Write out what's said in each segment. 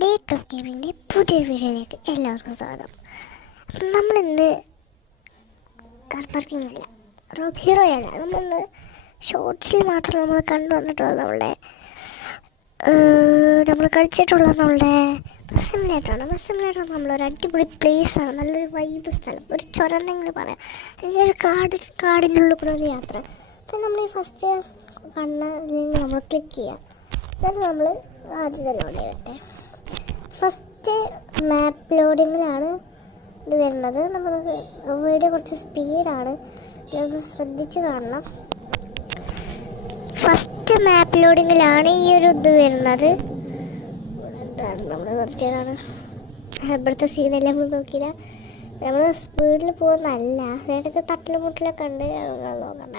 Day top ഗെയിമിൻ്റെ പുതിയ വീഡിയോയിലേക്ക് എല്ലാവർക്കും സ്വാഗതം. നമ്മളിന്ന് കാർ പാർക്കിങ്ങില്ല, റോബ് ഹീറോയല്ല, നമ്മളിന്ന് ഷോർട്സിൽ മാത്രം നമ്മൾ കണ്ടുവന്നിട്ടുള്ളത് നമ്മൾ കളിച്ചിട്ടുള്ള നമ്മളുടെ ബസ് സിമുലേറ്ററാണ്. ബസ് സിമുലേറ്റർ നമ്മളൊരു അടിപൊളി പ്ലേസാണ്, നല്ലൊരു വൈബ് സ്ഥലം, ഒരു ചുരന്നെങ്കിലും പറയാം. അല്ലെങ്കിൽ ഒരു കാടിൻ്റെ ഉള്ളിൽ കൂടെ ഒരു യാത്ര. അപ്പം നമ്മൾ ഈ ഫസ്റ്റ് കണ്ണതിൽ നമ്മൾ ക്ലിക്ക് ചെയ്യാം. എന്നിട്ട് നമ്മൾ ആദ്യം ലോഡ് ചെയ്യട്ടെ. ഫസ്റ്റ് മാപ്പ് ലോഡിങ്ങിലാണ് ഇത് വരുന്നത്. നമ്മൾ വീഡിയോ കുറച്ച് സ്പീഡാണ്, നമ്മൾ ശ്രദ്ധിച്ച് കാണണം. ഫസ്റ്റ് മാപ്പ് ലോഡിങ്ങിലാണ് ഈ ഒരു ഇത് വരുന്നത്. നമ്മൾ നിർത്തിയതാണ്, ഇവിടുത്തെ സീനെല്ലാം നമ്മൾ നോക്കിയില്ല. നമ്മൾ സ്പീഡിൽ പോകുന്നതല്ല, ഇടയ്ക്ക് തട്ടിലും മുട്ടിലൊക്കെ ഉണ്ട്, നോക്കണ്ട.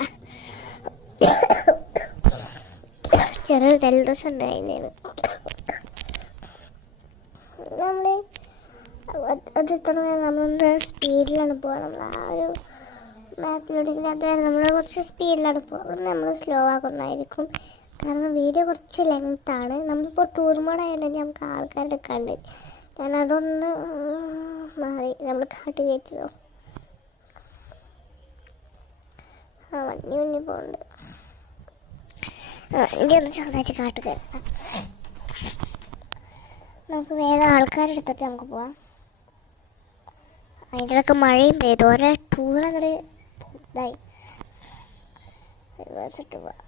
ചെറിയൊരു ജലദോഷം ഉണ്ടായിരുന്നതാണ്. നമ്മൾ അത് ഇത്ര നമ്മളൊന്ന് സ്പീഡിലാണ് പോവുക. നമ്മൾ ആ ഒരു മാപ്പ് ലോഡിങ്ങിൽ അതായത് നമ്മൾ കുറച്ച് സ്പീഡിലാണ് പോവുക. അവിടെ നമ്മൾ സ്ലോ ആക്കുന്നതായിരിക്കും, കാരണം വീഡിയോ കുറച്ച് ലെങ്ത്താണ്. നമ്മളിപ്പോൾ ടൂർ മോഡായതുകൊണ്ട് നമുക്ക് ആൾക്കാരുടെ കണ്ട് ഞാൻ അതൊന്ന് മാറി നമ്മൾ കാട്ടി കയറ്റിയോ. വണ്ടി മുന്നിൽ പോകുന്നുണ്ട്, വണ്ടി ഒന്ന് ചെറുതായിട്ട് കാട്ട് കയറാം. നമുക്ക് വേഗം ആൾക്കാരെടുത്തിട്ട് നമുക്ക് പോവാം. അതിൻ്റെ ഇടയ്ക്ക് മഴയും പെയ്തു, ഓരോ ടൂറങ്ങോട്ട് ഇതായി. റിവേഴ്സിട്ട് പോവാം.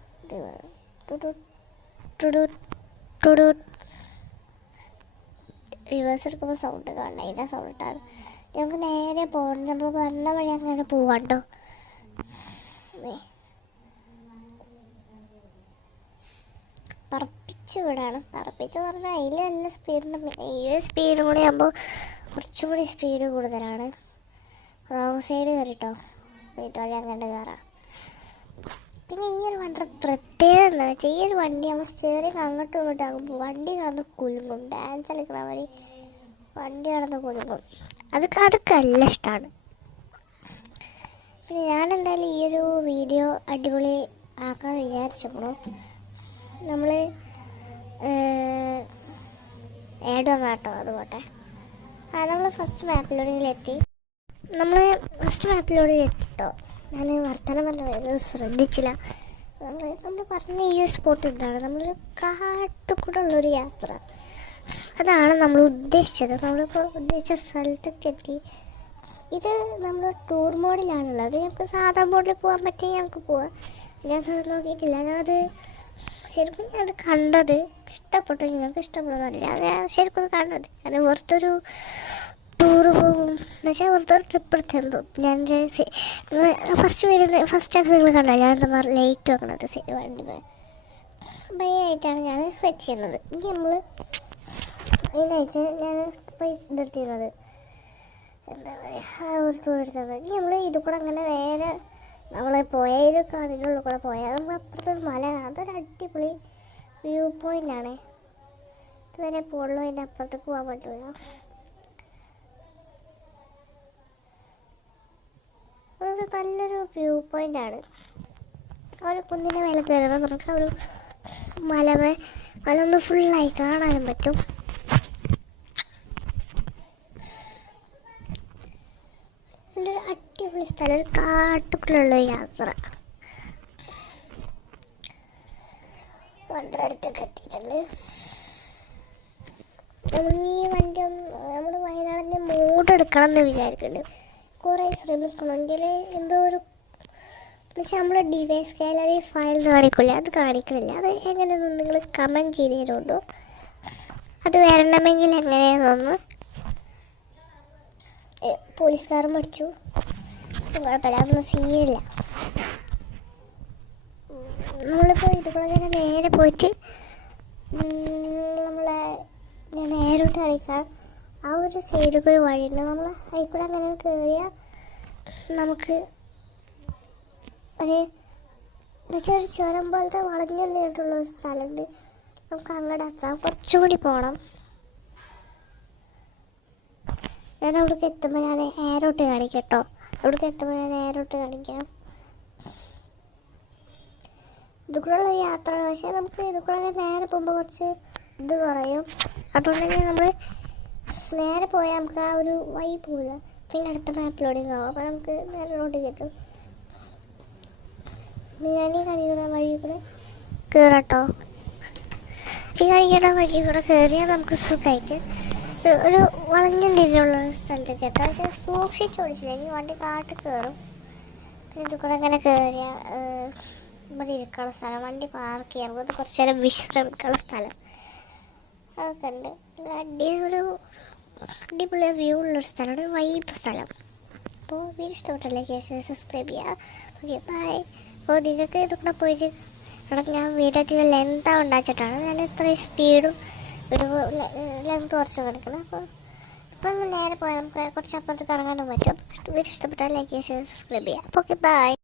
റിവേഴ്സ് എടുക്കുമ്പോൾ സൗണ്ട് കാണണം, അതിൻ്റെ സൗണ്ടാണ്. നമുക്ക് നേരെ പോകണം, നമ്മൾ വന്ന വഴി അങ്ങനെ പോവാണ്ടോ. പറപ്പിച്ച് വിടാണ്, പറപ്പിച്ചെന്ന് പറഞ്ഞാൽ അതിൽ നല്ല സ്പീഡിൻ്റെ ഈ ഒരു സ്പീഡും കൂടി ആകുമ്പോൾ കുറച്ചും കൂടി സ്പീഡ് കൂടുതലാണ്. റോങ് സൈഡ് കയറിട്ടോ, വീട്ടുവഴി അങ്ങോട്ട് കയറാം. പിന്നെ ഈ ഒരു വണ്ടിയുടെ പ്രത്യേകത എന്താ വെച്ചാൽ, ഈ ഒരു വണ്ടി നമ്മൾ സ്റ്റീറിങ് അങ്ങോട്ടും ഇങ്ങോട്ടും ആകുമ്പോൾ വണ്ടി കിടന്ന് കുലുങ്ങും. ഡാൻസ് കളിക്കണ വഴി വണ്ടി കിടന്ന് കുലുങ്ങും. അതൊക്കെ നല്ല ഇഷ്ടമാണ്. പിന്നെ ഞാനെന്തായാലും ഈ ഒരു വീഡിയോ അടിപൊളി ആക്കാൻ വിചാരിച്ചിരുന്നു. നമ്മൾ ഏഡ് വന്ന കേട്ടോ, അത് പോട്ടെ. നമ്മൾ ഫസ്റ്റ് മാപ്പ് ലോഡിങ്ങിലെത്തി. എത്തിട്ടോ. ഞാൻ വർത്തമാനം പറഞ്ഞ ശ്രദ്ധിച്ചില്ല. നമ്മൾ പറഞ്ഞ ഈ ഒരു സ്പോട്ട് ഇതാണ്, നമ്മളൊരു കാട്ടുകൂടെ ഉള്ളൊരു യാത്ര. അതാണ് നമ്മൾ ഉദ്ദേശിച്ചത്. നമ്മളിപ്പോൾ ഉദ്ദേശിച്ച സ്ഥലത്തൊക്കെ എത്തി. ഇത് നമ്മൾ ടൂർ മോഡിലാണുള്ളത്. നമുക്ക് സാധാ മോഡിൽ പോകാൻ പറ്റിയ ഞങ്ങൾക്ക് പോവാം. ഞാൻ നോക്കിയിട്ടില്ല, ഞാനത് ശരിക്കും ഞാനത് കണ്ടത് ഇഷ്ടപ്പെട്ടു. നിങ്ങൾക്ക് ഇഷ്ടപ്പെടുന്നില്ല, ഞാൻ ശരിക്കും കണ്ടത് ഞാൻ വെറുതൊരു ടൂറ് പോകും എന്ന് വെച്ചാൽ വെറുതൊരു ട്രിപ്പ് എടുത്തെന്തോ. ഞാൻ ഫസ്റ്റായിട്ട് നിങ്ങൾ കണ്ടോ ഞാൻ എന്താ ലൈറ്റ് വെക്കണത് വണ്ടി ബൈയായിട്ടാണ് ഞാൻ വെച്ചിരുന്നത്. ഇനി നമ്മൾ അതിനായിട്ട് ഞാൻ ഇതെടുത്തിരുന്നത് എന്താ പറയുക, ഒരു ടൂർ എടുത്തത്. ഇനി നമ്മൾ ഇത് കൂടെ അങ്ങനെ നേരെ നമ്മൾ പോയ ഒരു കാടിൻ്റെ ഉള്ളിൽ കൂടെ പോയാൽ നമുക്ക് അപ്പുറത്തൊരു മല കാണാം. അതൊരു അടിപൊളി വ്യൂ പോയിൻ്റാണ്. ഇതുവരെ പോകുള്ളൂ, അതിൻ്റെ അപ്പുറത്തേക്ക് പോകാൻ പറ്റില്ല. അതൊരു നല്ലൊരു വ്യൂ പോയിൻ്റാണ്. ആ ഒരു കുന്നിൻ്റെ മേലെ കയറുമ്പോൾ നമുക്ക് ഒരു മല ഒന്ന് ഫുള്ളായി കാണാനും പറ്റും. നല്ലൊരു അടിപൊളി സ്ഥലം, ഒരു കാട്ടുക്കുള്ളുള്ള യാത്ര. വണ്ടിയുടെ അടുത്തൊക്കെ എത്തിയിട്ടുണ്ട്. ഈ വണ്ടി നമ്മൾ വയനാടിൻ്റെ മൂടെടുക്കണം എന്ന് വിചാരിക്കുന്നുണ്ട്. കുറേ ശ്രമിക്കണമെങ്കിൽ എന്തോ ഒരു എന്നുവെച്ചാൽ നമ്മൾ ഡിവൈസ് ഗാലറി ഫയൽ കാണിക്കില്ല, അത് കാണിക്കുന്നില്ല. അത് എങ്ങനെയൊന്നും നിങ്ങൾ കമൻറ്റ് ചെയ്ത് തരുള്ളൂ. അത് വരണമെങ്കിൽ എങ്ങനെയാണെന്നൊന്ന്. പോലീസുകാരൻ പഠിച്ചു, കുഴപ്പമില്ല, അതൊന്നും സീനില്ല. നമ്മളിപ്പോൾ ഇതുപോലെ നേരെ പോയിട്ട് ഞാൻ നേരോട്ട് കളിക്കാം. ആ ഒരു സൈഡിൽ ഒരു വഴിയുണ്ട്, നമ്മൾ അതിൽ കൂടെ അങ്ങനെ കയറിയാൽ നമുക്ക് എന്നുവെച്ചാൽ ഒരു ചുരം പോലത്തെ വളഞ്ഞു നിന്നിട്ടുള്ള ഒരു സ്ഥലമുണ്ട്. നമുക്ക് അങ്ങോട്ട് എത്താം, കുറച്ചുകൂടി പോകണം. ഞാൻ അവിടേക്ക് എത്തുമ്പോൾ ഞാൻ ഏരോട്ട് കാണിക്കാം കേട്ടോ. അവിടേക്ക് എത്തുമ്പോൾ ഞാൻ ഏരോട്ട് കാണിക്കാം. ഇത് കൂടെയുള്ള യാത്രയാണ്, പക്ഷേ നമുക്ക് ഇത് കൂടെ നേരെ പോകുമ്പോൾ കുറച്ച് ഇത് കുറയും. അതുകൊണ്ട് തന്നെ നമ്മൾ നേരെ പോയാൽ നമുക്ക് ആ ഒരു വൈബ് പോവില്ല. പിന്നെ അടുത്ത മാപ്പ് ലോഡിങ് ആവും. അപ്പോൾ നമുക്ക് നേരെ റോഡിൽ എത്തും. ഞാൻ ഈ കഴിയുന്ന വഴി കൂടെ കയറട്ടോ. ഈ കഴിയുന്ന വഴി കൂടെ കയറിയാൽ നമുക്ക് സുഖമായിട്ട് ഒരു വളഞ്ഞുള്ള സ്ഥലത്തേക്ക് എത്താം. പക്ഷെ സൂക്ഷിച്ചോടിച്ചില്ല, ഈ വണ്ടി കാട്ടിൽ കയറും. പിന്നെ ഇത് കൂടെ അങ്ങനെ കയറിയാൽ ഇവിടെ ഇരിക്കാനുള്ള സ്ഥലം, വണ്ടി പാർക്ക് ചെയ്യാൻ, നമുക്ക് കുറച്ച് നേരം വിശ്രമിക്കാനുള്ള സ്ഥലം അതൊക്കെ ഉണ്ട്. ഒരു അടിപൊളി വ്യൂ ഉള്ളൊരു സ്ഥലം, ഒരു വൈബ് സ്ഥലം. അപ്പോൾ വീഡിയോ ഇഷ്ടപ്പെട്ടല്ലേ സബ്സ്ക്രൈബ് ചെയ്യുക. Okay bye. അപ്പോൾ നിങ്ങൾക്ക് ഇതൊക്കെ പോയിട്ട് ഇവിടെ ഞാൻ വീഡിയോ ലെങ്താണ് ഉണ്ടാച്ചിട്ടാണ് ഞാൻ ഇത്രയും സ്പീഡും ഒരു ലെങ്ത് കുറച്ച് കിടക്കണം. അപ്പോൾ ഇപ്പം നേരെ പോയാൽ നമുക്ക് കുറച്ച് അപ്പുറത്ത് കറങ്ങാനും പറ്റും. വീഡിയോ ഇഷ്ടപ്പെട്ടാൽ ലൈക്ക് ചെയ്യുക, സബ്സ്ക്രൈബ് ചെയ്യുക. അപ്പോൾ ഓക്കെ ബൈ.